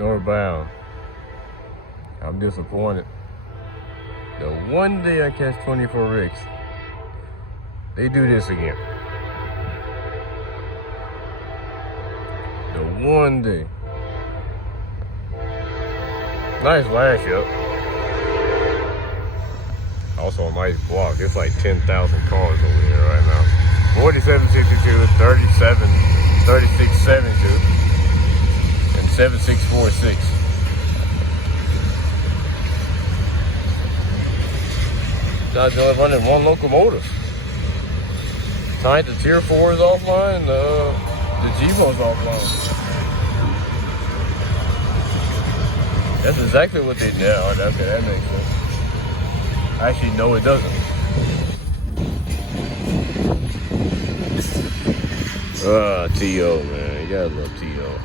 northbound. I'm disappointed. The one day I catch 24 rigs, they do this again. The one day. Nice lash up. Also a nice block. It's like 10,000 cars over here right now. 4762, 37, 3672, and 7646. Not only running one locomotive. Tonight the Tier 4 is offline, the Dpus offline. That's exactly what they did. Oh, okay, that makes sense. Actually, no, it doesn't. T.O., man. You gotta love T.O.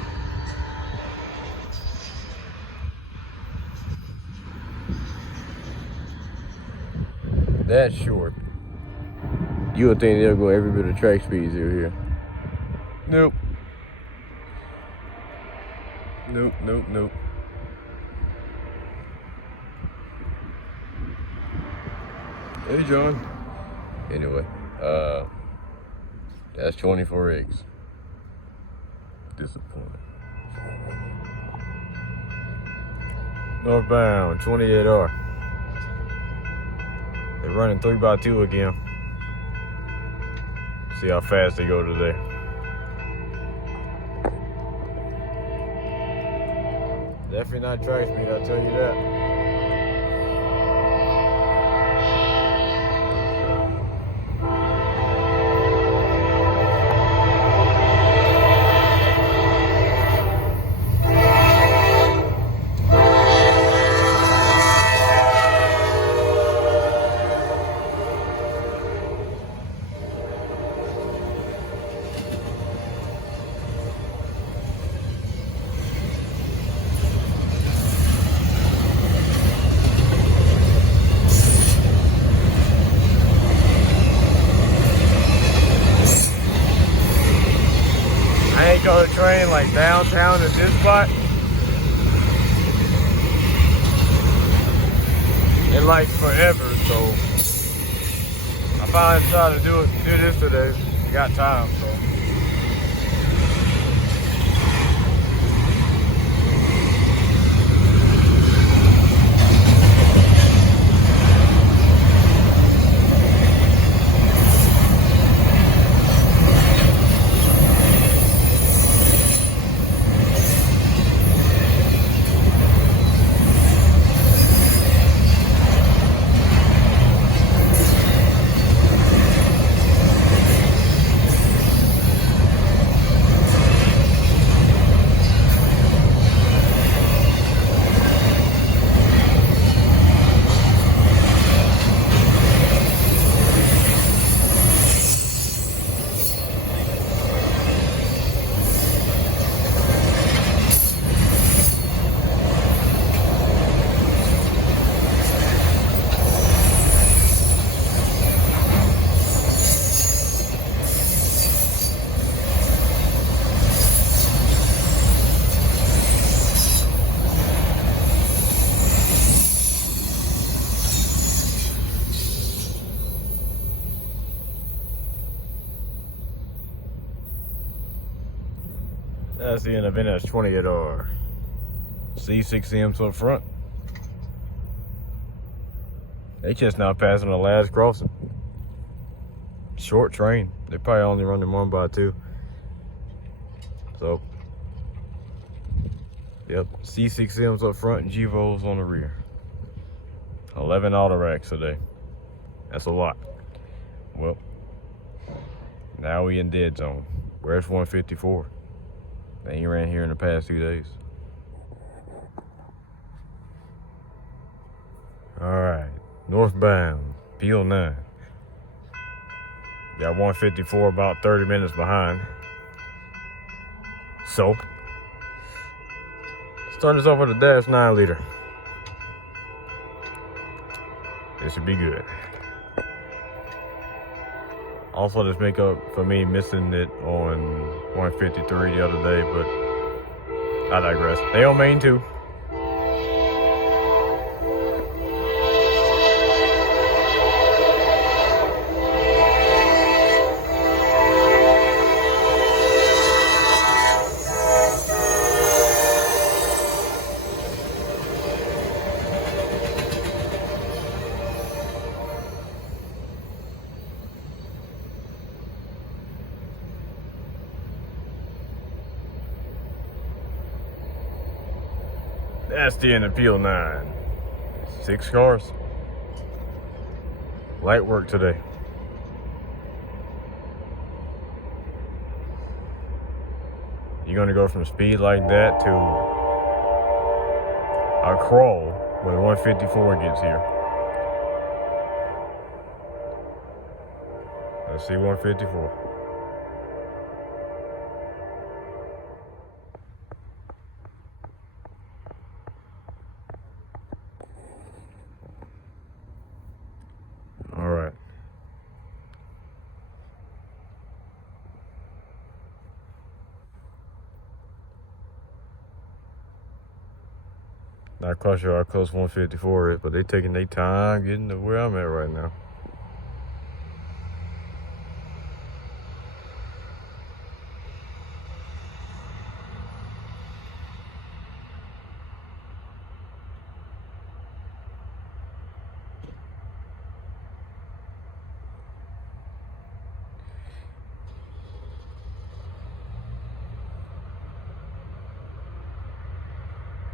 That short. You would think they'll go every bit of track speeds over here. Nope. Nope. Hey, John. Anyway, that's 24 eggs. Disappointing. Northbound, 28R. They're running 3x2 again. See how fast they go today. Definitely not track speed, I'll tell you that. Go to train like downtown at this spot in like forever, so I finally decided to do this today. Got time, so. That's the end of NS28R. C6M's up front. They just now passing the last crossing. Short train. They probably only running 1x2. So, yep, C6M's up front and G-Vol's on the rear. 11 auto racks today. That's a lot. Well, now we in dead zone. Where's 154? They ain't ran here in the past 2 days. Alright, northbound, PO9. Got 154 about 30 minutes behind. So, start this off with a dash 9 liter. It should be good. Also, this make up for me missing it on 153 the other day, but I digress. They on main too. That's the end of field 9. 6 cars. Light work today. You're gonna go from speed like that to a crawl when 154 gets here. Let's see 154. All right. Not quite sure how close 154 is, but they taking their time getting to where I'm at right now.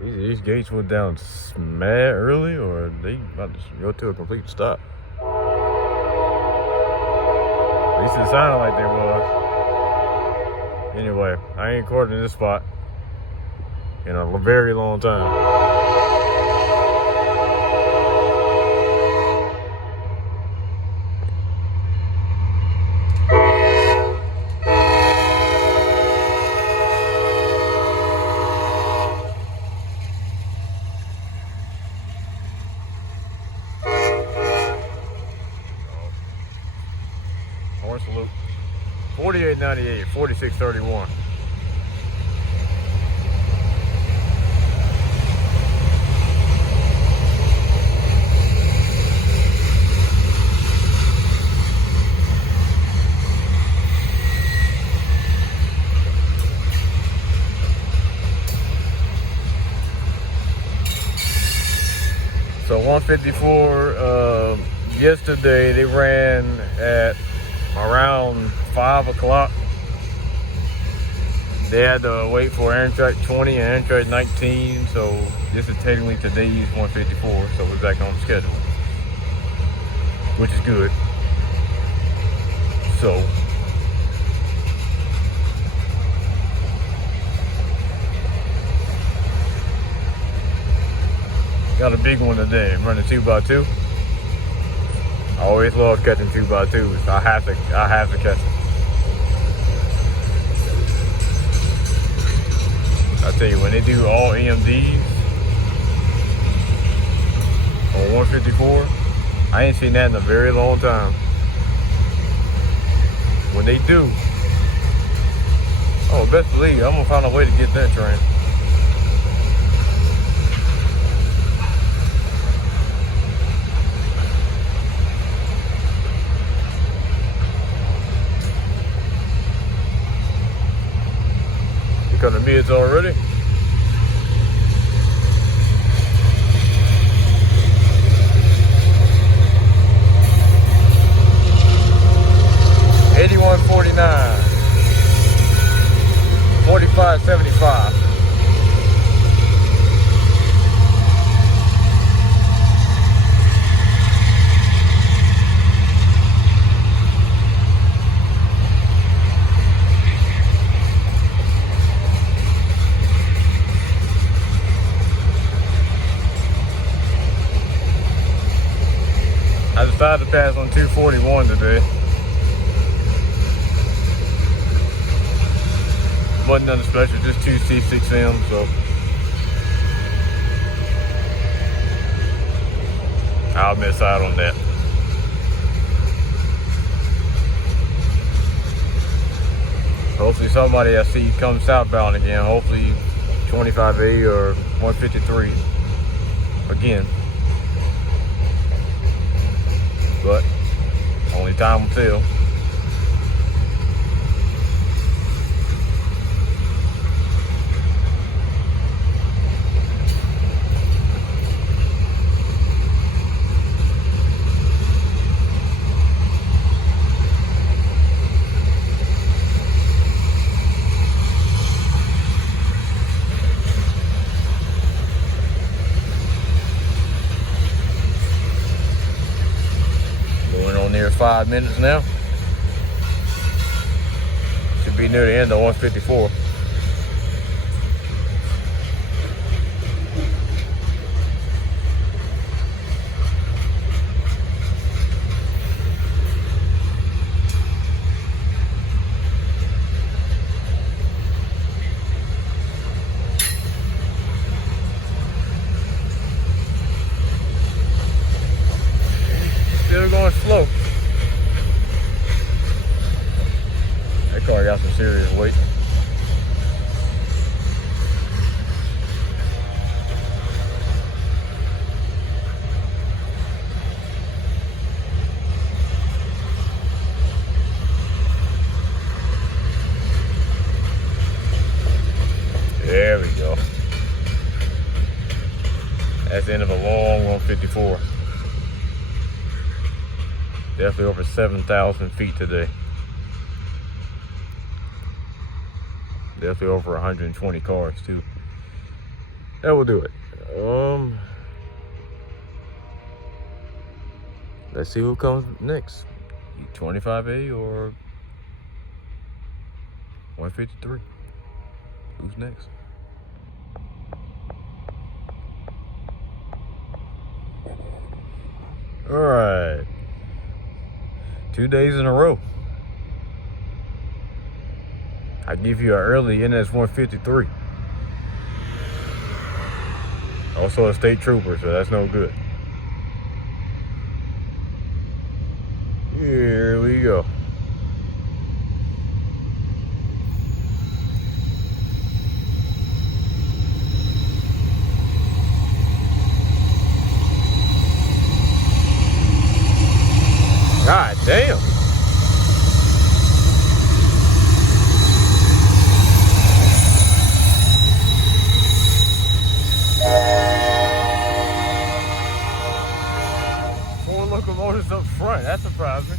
These gates went down mad early, or they about to go to a complete stop. At least it sounded like they was. Anyway, I ain't recording this spot in a very long time. Salute. 4898, 4631. So 154, yesterday they ran at around 5 o'clock. They had to wait for Amtrak 20 and Amtrak 19, so this is technically today's 154, so we're back on schedule, which is good. So got a big one today. I'm running 2x2. I always love catching 2x2s. I have to catch it. I tell you, when they do all EMDs on 154, I ain't seen that in a very long time. When they do, oh, best believe I'm gonna find a way to get that train. Cut the mids already. $81.49, $45.75. I decided to pass on 241 today. Wasn't nothing special, just 2 C6M, so I'll miss out on that. Hopefully somebody I see comes southbound again. Hopefully 25A or 153 again. But only time will tell. Near 5 minutes now. Should be near the end of 154. Still going slow. That car got some serious weight. There we go. That's the end of a long 154. Definitely over 7,000 feet today. Definitely over 120 cars too. That will do it. Let's see who comes next. 25A or 153. Who's next? All right. 2 days in a row. I give you an early NS 153. Also a state trooper, so that's no good. Here we go. God damn. Four locomotives up front, that's surprising.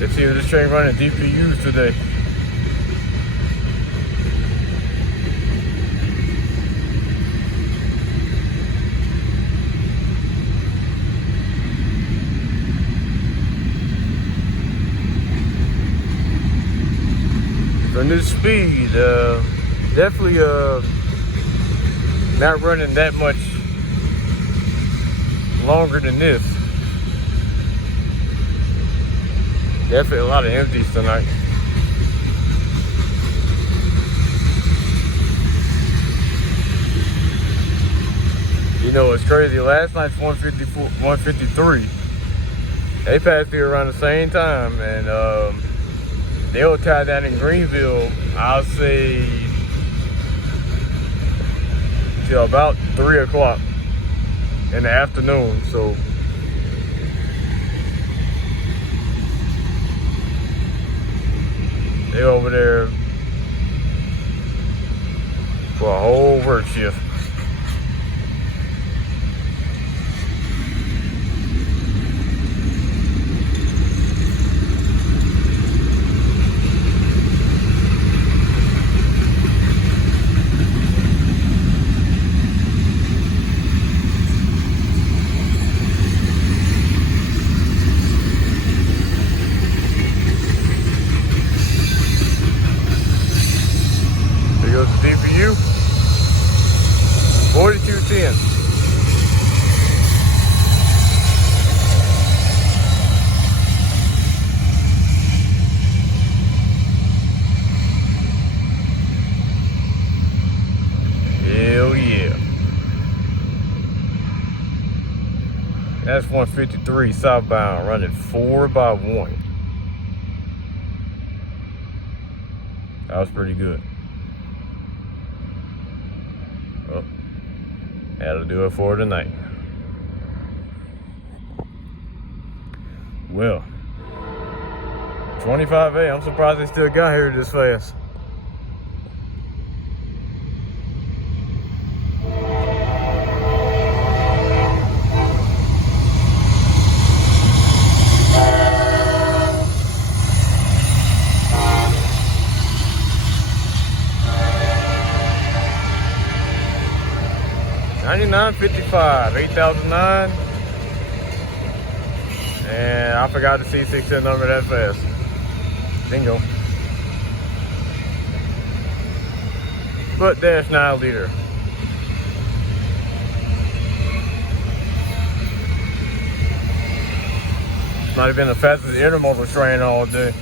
Let's see if this train running Dpus today. For new speed, definitely not running that much longer than this. Definitely a lot of empties tonight. You know, it's crazy. Last night's 153 They passed through around the same time, and they were tied down in Greenville, I'll say, till about 3 o'clock in the afternoon. So they over there for a whole work shift. There goes the Dpus, 4210. Hell yeah. That's 153 southbound, running 4x1. That was pretty good. Well, that'll do it for tonight. Well, 25A, I'm surprised they still got here this fast. $99.55, 8009, and I forgot the C6 number that fast. Bingo. But dash 9 liter. Might have been the fastest intermodal train all day.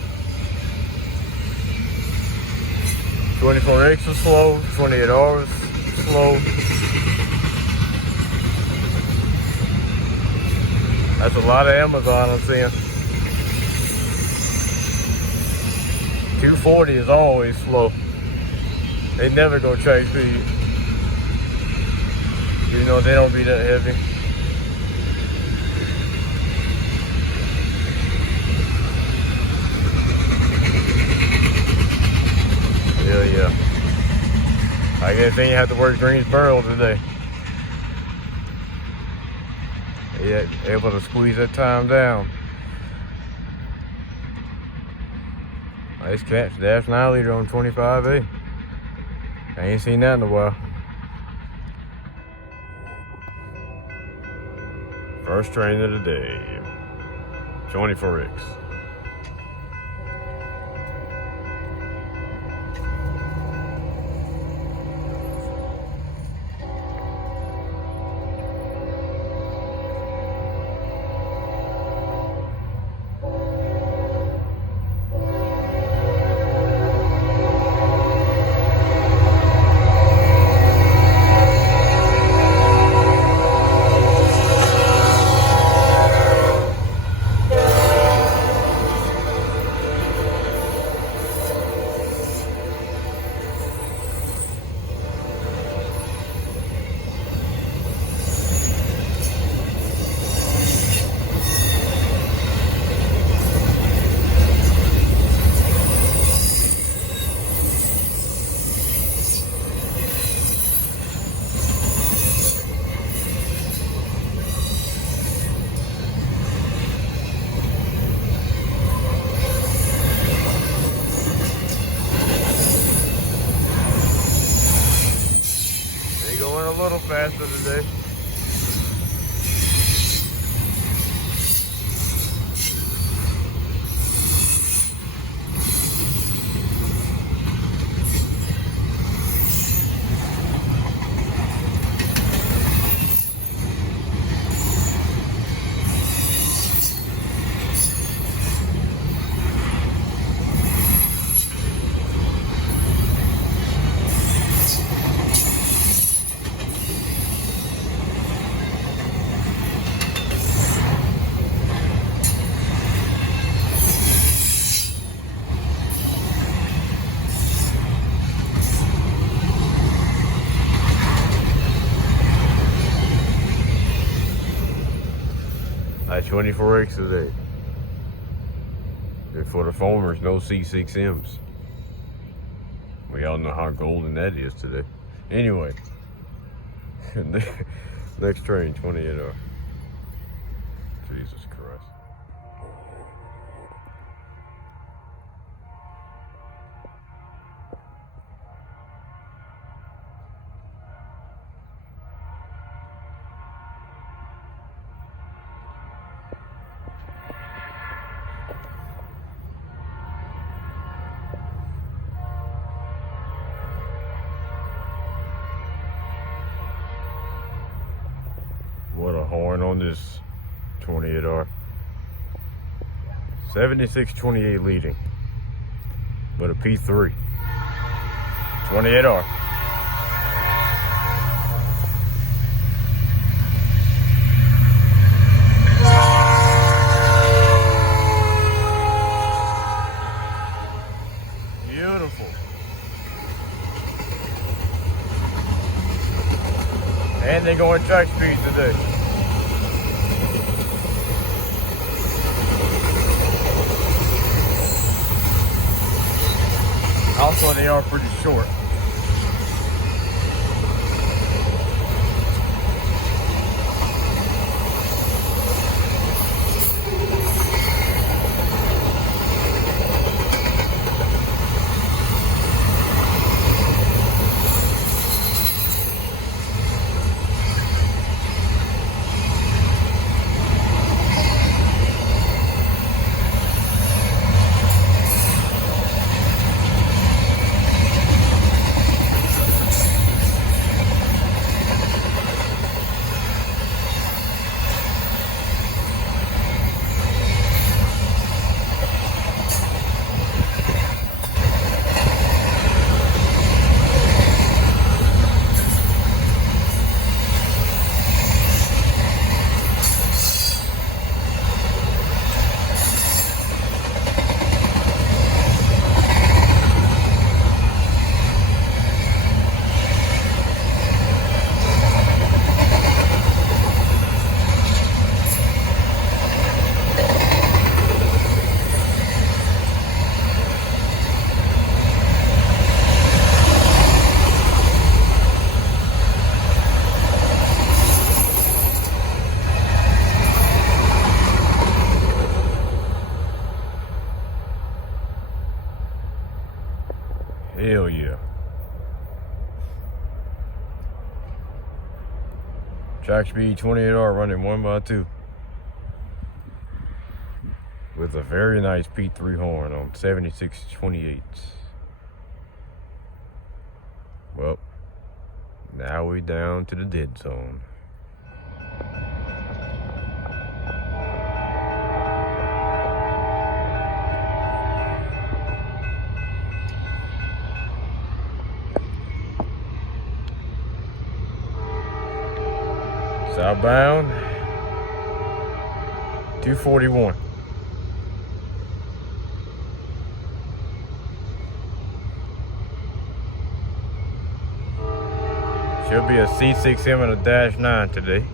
24X was slow, 28 hours slow. That's a lot of Amazon I'm seeing. 240 is always slow. They never go track speed. You know, they don't be that heavy. Yeah. I guess they ain't have to work Greensboro today. Yeah, able to squeeze that time down. Nice catch, dash 9 liter on 25A. I ain't seen that in a while. First train of the day, 24X. A little faster today. 24X today. And for the foamers, no C6Ms. We all know how golden that is today. Anyway, next train, 28R. Jesus Christ. What a horn on this 28R. 76-28 leading, but a P3. 28R. Beautiful. And they're going track speed today. Also, they are pretty short. Hell yeah. Track speed 28R running 1x2. With a very nice P3 horn on 76-28. Well, now we down to the dead zone. Southbound, 241. Should be a C6M and a -9 today.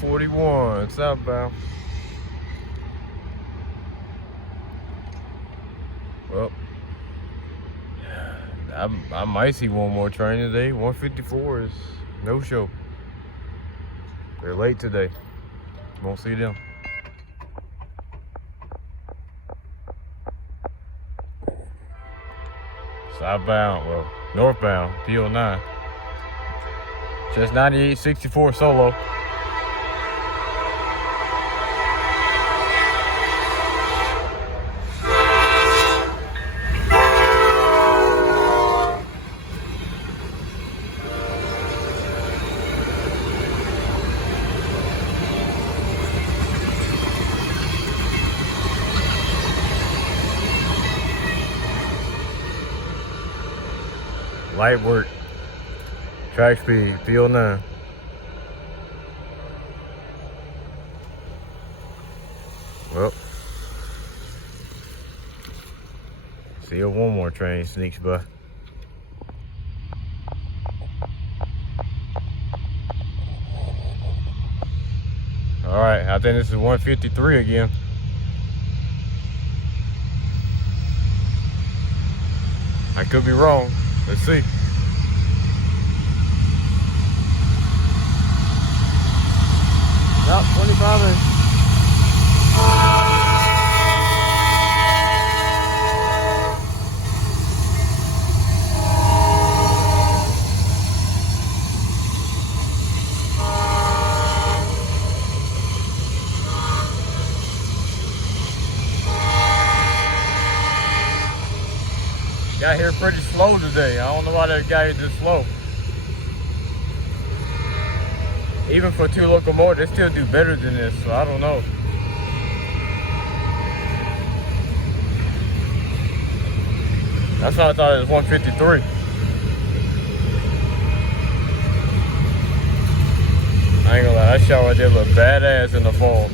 241 southbound. Well, I might see one more train today. 154 is no show. They're late today. Won't see them. Southbound, well, northbound, PO9. Just 9864 solo. Light work, track speed, PO9. Well, see if one more train sneaks by. All right, I think this is 153 again. I could be wrong. Let's see. Nope, 25 inch. Got here pretty slow today. I don't know why that guy is this slow. Even for 2 locomotives, they still do better than this, so I don't know. That's why I thought it was 153. I ain't gonna lie, that shot right there look badass in the fall.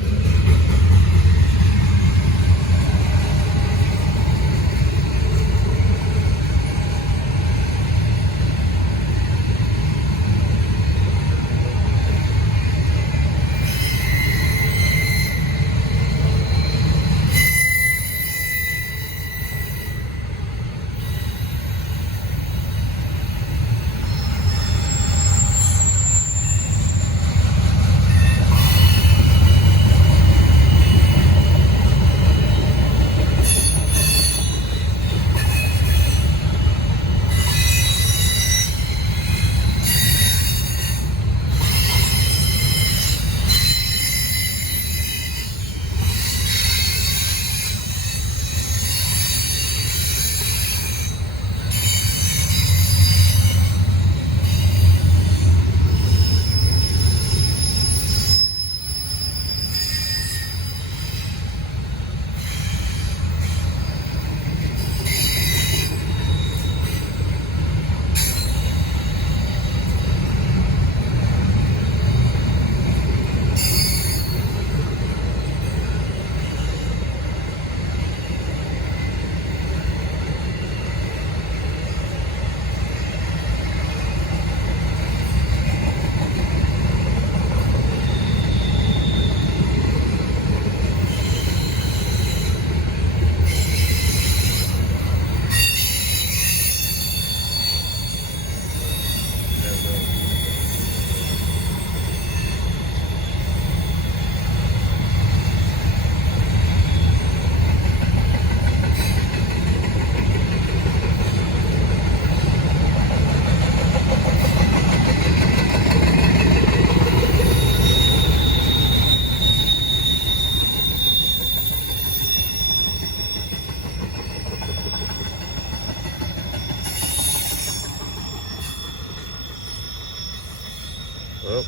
Well,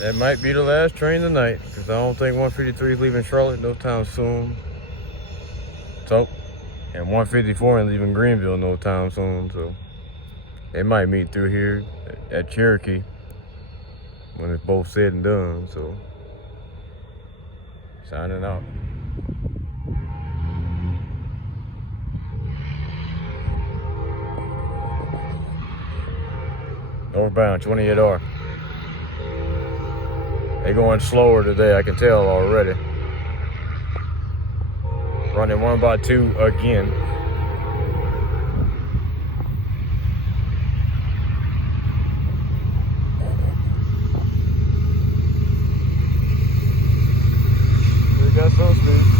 that might be the last train tonight, because I don't think 153 is leaving Charlotte no time soon. So, and 154 ain't leaving Greenville no time soon, so they might meet through here at Cherokee when it's both said and done. So, signing out. Northbound 28R. They're going slower today, I can tell already. Running 1x2 again. We got some speed.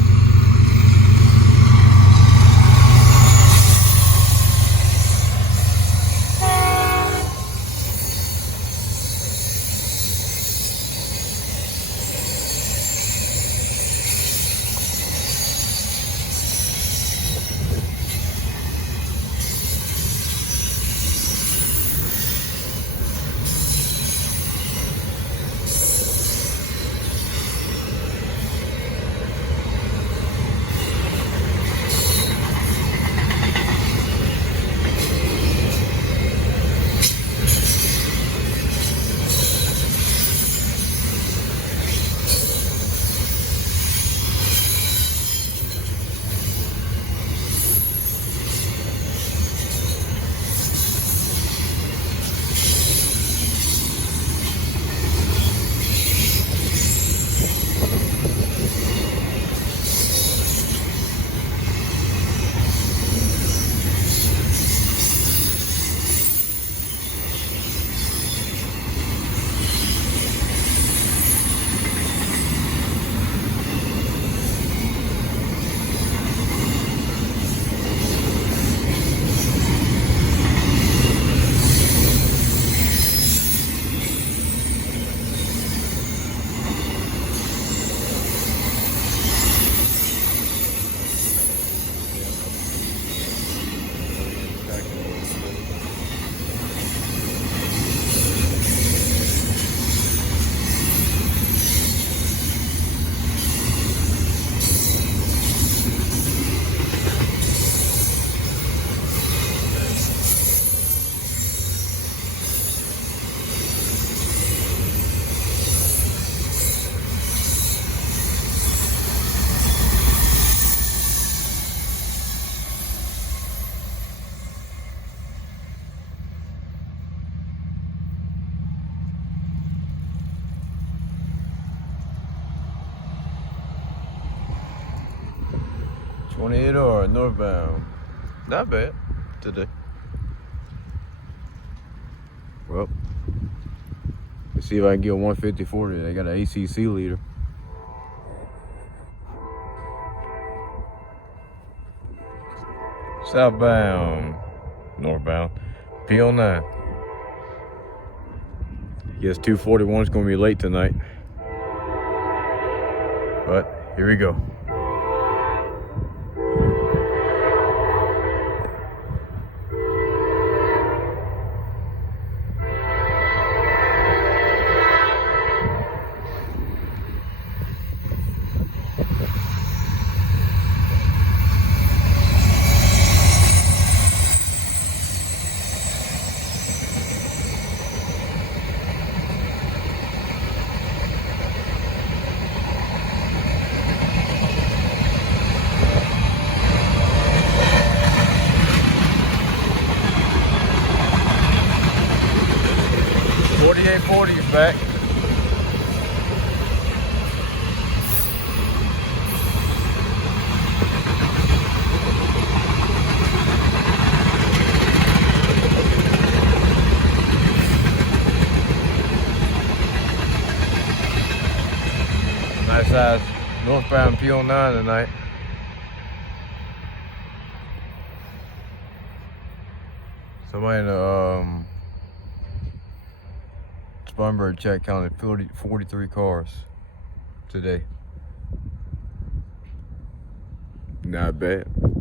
$28 northbound. Not bad today. Well, let's see if I can get 150/40. They got an ACC leader. Southbound, northbound, PL9. Guess 241 is going to be late tonight. But here we go. is back. Nice size northbound PL9 tonight. Somebody in the Spartanburg check counted 43 cars today. Not bad.